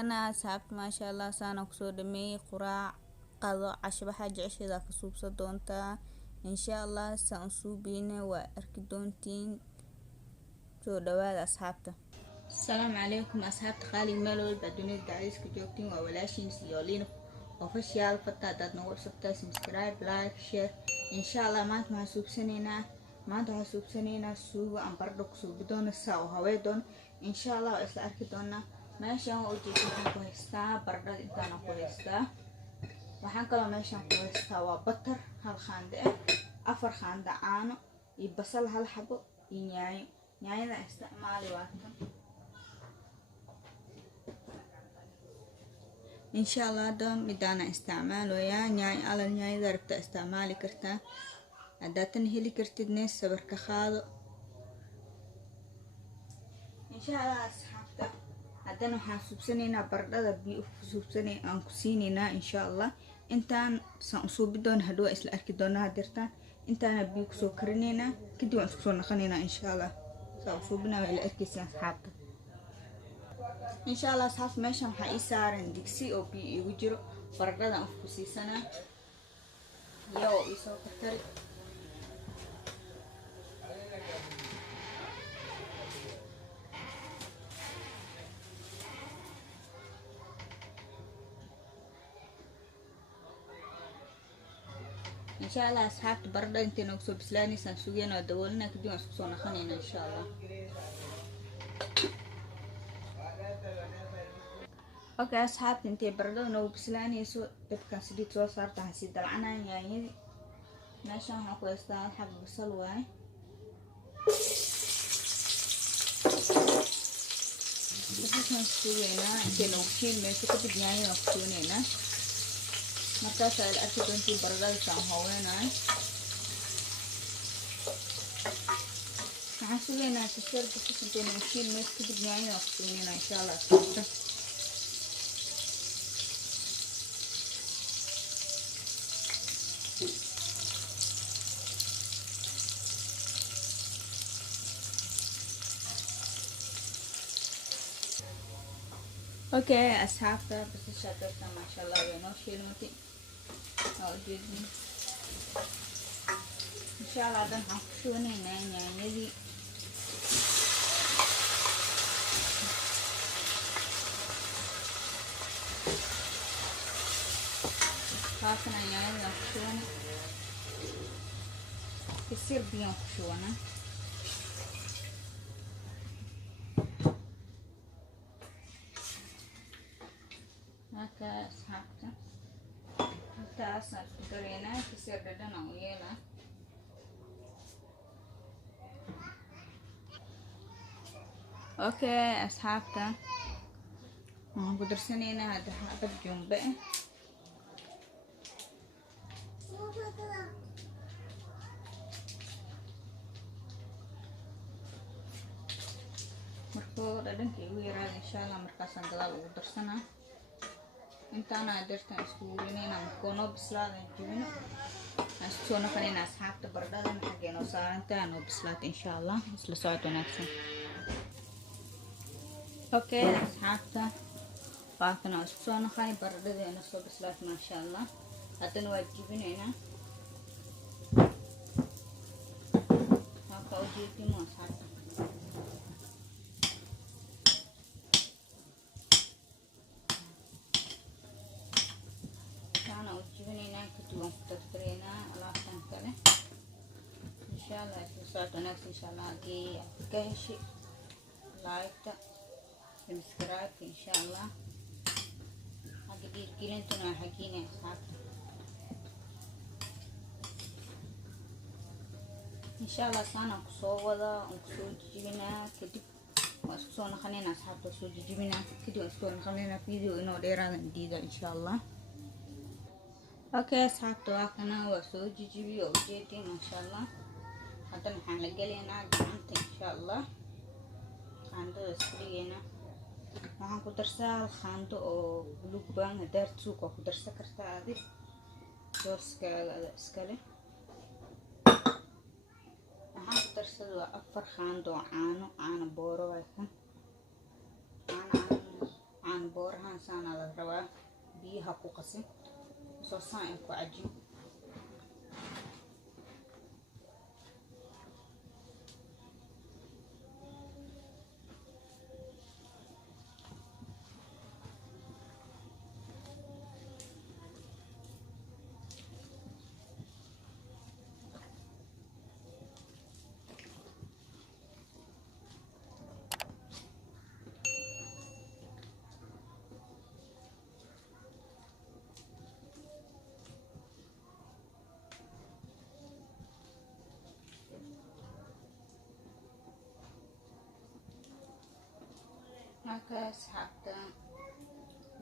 kana asxaabta maasha allah saana kusoo dhameeyay quraac qado casho waxaa jecesheeda ka suubsan doontaa insha allah saan u suubiyna waa arki doontiin soo dhawaada asxaabta. Assalaamu calaykum asxaabta qaali meel walba dunida dacdiska joogtiin waa walaashiin siyooliin official fata dad nagu cusubtaa subscribe like share insha allah maanta waxaan suubsanaynaa suugo aan baradho ku suubi doono saa u hawee doon insha allah waa isla arki doonaa. meeshaan waa ujeedin waxaan ku haystaa baradhada intaan ku haystaa waxaan kaloo meeshaan ku haystaa waa batar hal qaando ah 4 qaando caano iyo basal hal xabo iyo yaanyada isticmaali waatan insha allah hadda midana isticmaaloyaa yaanyada rabta isticmaali kartaa haddaatan heli kartidne sabarka qaado insha allah asxaabta. haddana waxaan suubsanaynaa baradhada biyo aan ku siinaynaa insha allah intaan saan u suubi doona hadhow isla arki doonaa hadirtaan intaana biyo kusoo karinaynaa kadib waan isku soo naqanaynaa insha allah saa u suubinaa waa ila arkaysaa asxaabta insha allah. asxaabta meeshaan waxaa ii saaran digsi oo biyo iigu jiro baradhada aan ku siisanaa iyagoo ii soo karkari insha allah asxaabta baradhada intay noogu soo bislaanaysaan sugeen oo daboolina kadib waan isku soo naqanaynaa insha allah. okay asxaabta intay baradhada noogu bislaanayso dabkaan saliid soo saarta waxaan sii dalcanaa yaanyadii meeshaan waxaan ku haystaa hal xabo basal waaye waxaan sugaynaa intay noogu shiilmayso kadib yaanyada ku shuunaynaa markaas ay la arki doontiin baradhada saan haweenaay waxaan sugaynaa sisarka intay noogu shiilmayso kadib yaanyada ku shuunaynaa insha allah asxaabta. okay asxaabta basasha dadka maasha allah way noo shiilmatay waa ujeedin insha allah haddan waxaan ku shubanaynaa yaanyadii kaasna yaanyadii aan ku shubana kasir biyaan ku shubana marka asxaabta intaasaan ku daraynaa kasir dhadhan aan u yeelaa okay asxaabta waxaan ku darsanaynaa hadda xabad jumbe markuu dhadhanka igu yaraada insha allah markaasaan gadaal ugu darsanaa intaana adeertaan isku wurinayna markuu noo bislaada jibino aan isku soo naqanayna asxaabta baradhadana xaggee noo saarantaa noo bislaata insha allah isla socod wanaagsan. okay asxaabta waatan aan isku soo naqanay baradhadeena soo bislaata maasha allah. haddana waa jibinaynaa halka ujeedimo asxaabta jibinaynaa kadib waan ku dartaraynaa alaabtan kale insha allah isla socod wanaagsan insha allah. haddii aad ka heshay like-ta subscribe insha allah xagga dhiirgelintuna waa xaggiina asxaabta insha allah saanaan kusoo wadaa aan kusoo jijibinaa kadib waan isku soo naqanaynaa asxaabta waa soo jijibinaa kadib waan isku soo naqanaynaa video inoo dheeraadan diida insha allah. okay asxaabta waa kana waa soo jijibiyo oo ujeedin maasha allah. haddana waxaan la gelaynaa gacanta insha allah qaandada isku dhigaynaa waxaan ku darsaa hal qaando oo buluug baan hadaart suuq waa ku darsan kartaa adi jooskaaga ada iskale waxaan ku darsada waa 4 qaando oo caano booro waay kan caano saan boorahan saana la rabaa biyaha ku qasin soo saan ku cajin markaas xabta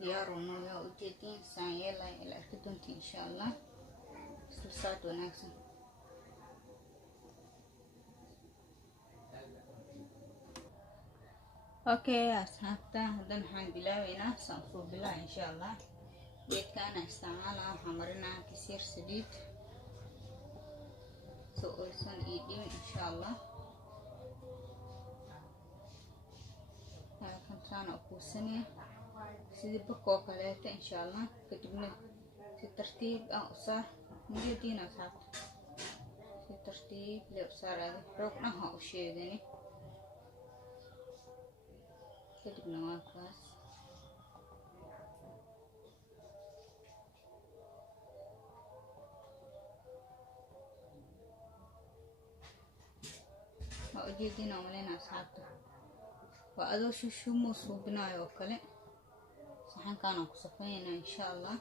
diyaaruna waa ujeedin saan yeelay ila arki doontiin insha Allah isla saad wanaagsan okay asxaabta hadan waxaan bilaabaynaa saan soo bilaa insha Allah geedkaana isticmaalaa waxaan marinaa kisiir saliid soo oysan ii dhimin insha Allah كنتانا أقوسني سيدي بكو كليتا إن شاء الله كتبنا في ترتيب أقصار مجدين أصحاب في ترتيب لأقصار هذه حروقناها أشيدني كتبنا واقاس وأجيدين أولين أصحابته وأدو شو مصوبنا وكله صحن كانوا كصفين إن شاء الله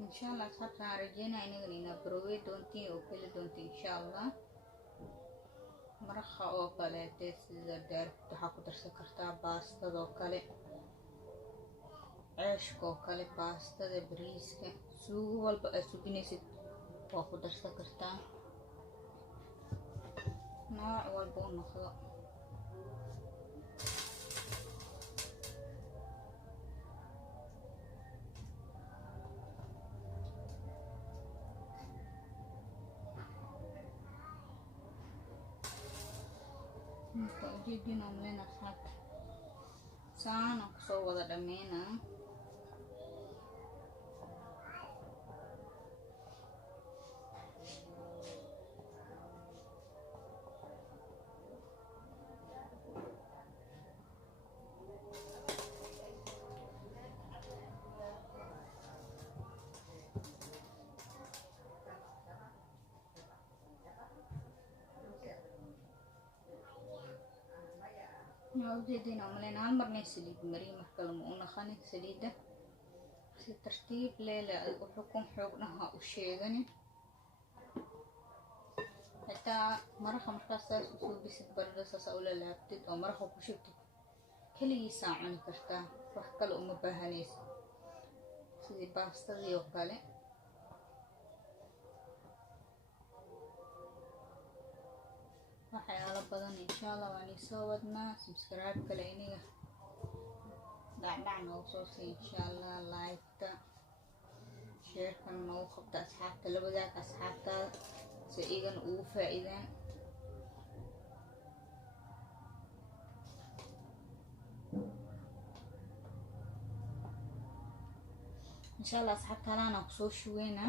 إن شاء الله صحنا رجينا إننا بروي دونتي وكل دونتي إن شاء الله مرخى وكله تسير دار تحقق درسكرتا باستا وكله عيشكو كالي باستا بريسكا سوق والبقى سوبينيسيت واخو درسا كرتا نوع والبقى نخلق جيدين عملنا حتى سانا كسو ودا دمينا وجدين عملنا هالمرة سليد مريم كلمونا خانة سليدة في ترتيب ليلة وحكم حقناها وشيغني حتى مرخة مرخصة سوسو بيسك بردسة أولا لابتد أو مرخة كشبتك كلي ساعة كرتا وحكا الأم باهانيس سيدي باستا دي وكالي waxyaalo badan insha Allah waan soo wadnaa subscribe kale iniga dacdacna oo soo sii insha Allah like-ta share kan noo qabta asxaabta la wadaag asxaabta si igan ugu faa'iidaan insha Allah asxaabta ana ku soo shuweena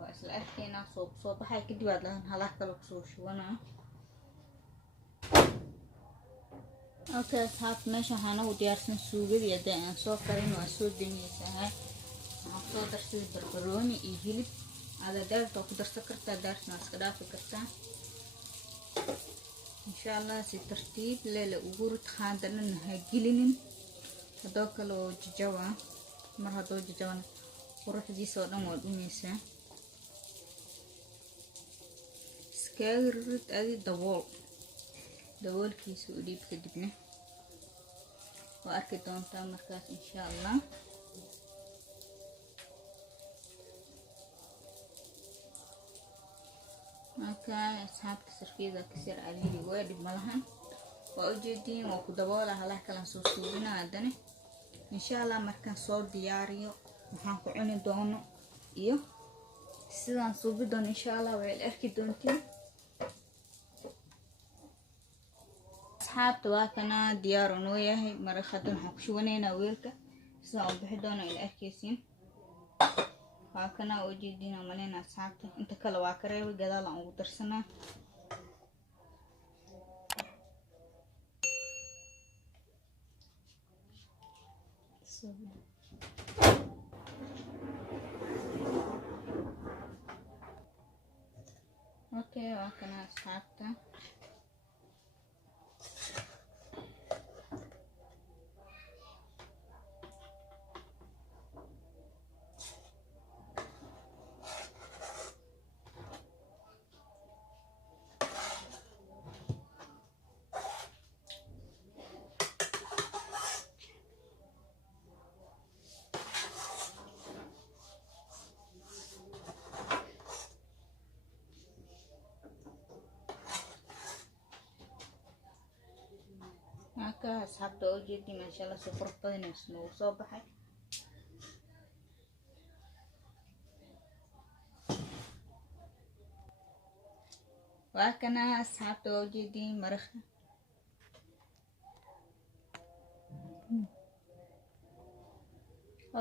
وأصل أحكينا صوب حي كدي بعد لهن هلاك كلوكسو شوانا أوكي أصحاب ماشي هانا وديارسن سوغد يدا أن سو كرين وأسود دنيسا هاي عبصو درسي بربروني إيجيلب هذا دار توقو درسا كرتا دارس ناس كدا فكرتا إن شاء الله سي ترتيب ليلة أغور تخاندنا نهاجيلين هدوك لو ججوا مر هدو ججوا وروح دي صودن ودنيسا كارت ادي دبول كيسو وديب كدبنا واركي دونتا مركز ان شاء الله مكان اصحاب كسر فيذا كسر عليلي وادي ملهن واوجدين وكو دبولا هلاك كلان سو سوبنا هادني ان شاء الله مركان صور دياريو waxaan ku cuni doono iyo sidaan suubi doon insha Allah way arki doontiin. asxaabta waa kana diyaar u yahay maraqadan waxaan ku shubanaynaa weelka sidaan u bixi doono ila arkaysiin. waa kana oo jeedina malena asxaabta inta kale waa ka reebay gadaal aan ugu darsanaa. okay waa kana asxaabta marka asxaabta oo jeedin masha Allah si qurux badan isnoo soo baxay. waa kana asxaabta oo jeedin maraqa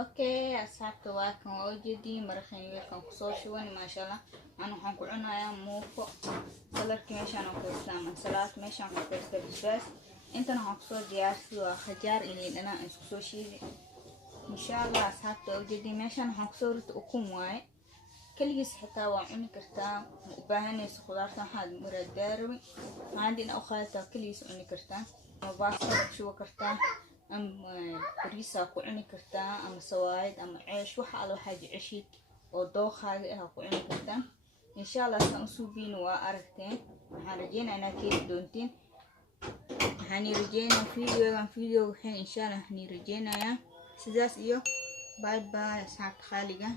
okay asxaabta waa kan oo jeedin maraqan weelkan ku soo shuban masha Allah. aan waxaan ku cunayaa muufo saladka meeshaan oo kaystaan salaad meeshaan ku kaystaan basbaas intana waxaan kusoo diyaarsaday waa khajaar iyo dhanaan isku soo shiiday insha Allah. asxaabta oo jeedin meeshaan waxaan kusoo ritay ukun waaye kaligiis xitaa waa cuni kartaa ma u baahanaysa khudaarta waxaad muraad gaarawi maadina u qaadataa kaligiis cuni kartaa ama baasta ku shuba kartaa ama bariisa ku cuni kartaa ama sawaayad ama ceesh waxa alla waxaa jeceshiid oo dooqaaga ah ku cuni kartaa insha Allah. saan u suubiin waa aragteen waxaan rajeynayaa inaad ka heli doontiin. waxaan rajeynayaa video waxaan insha Allah waxaan rajeynayaa sidaas iyo bye bye asxaabta qaaliga.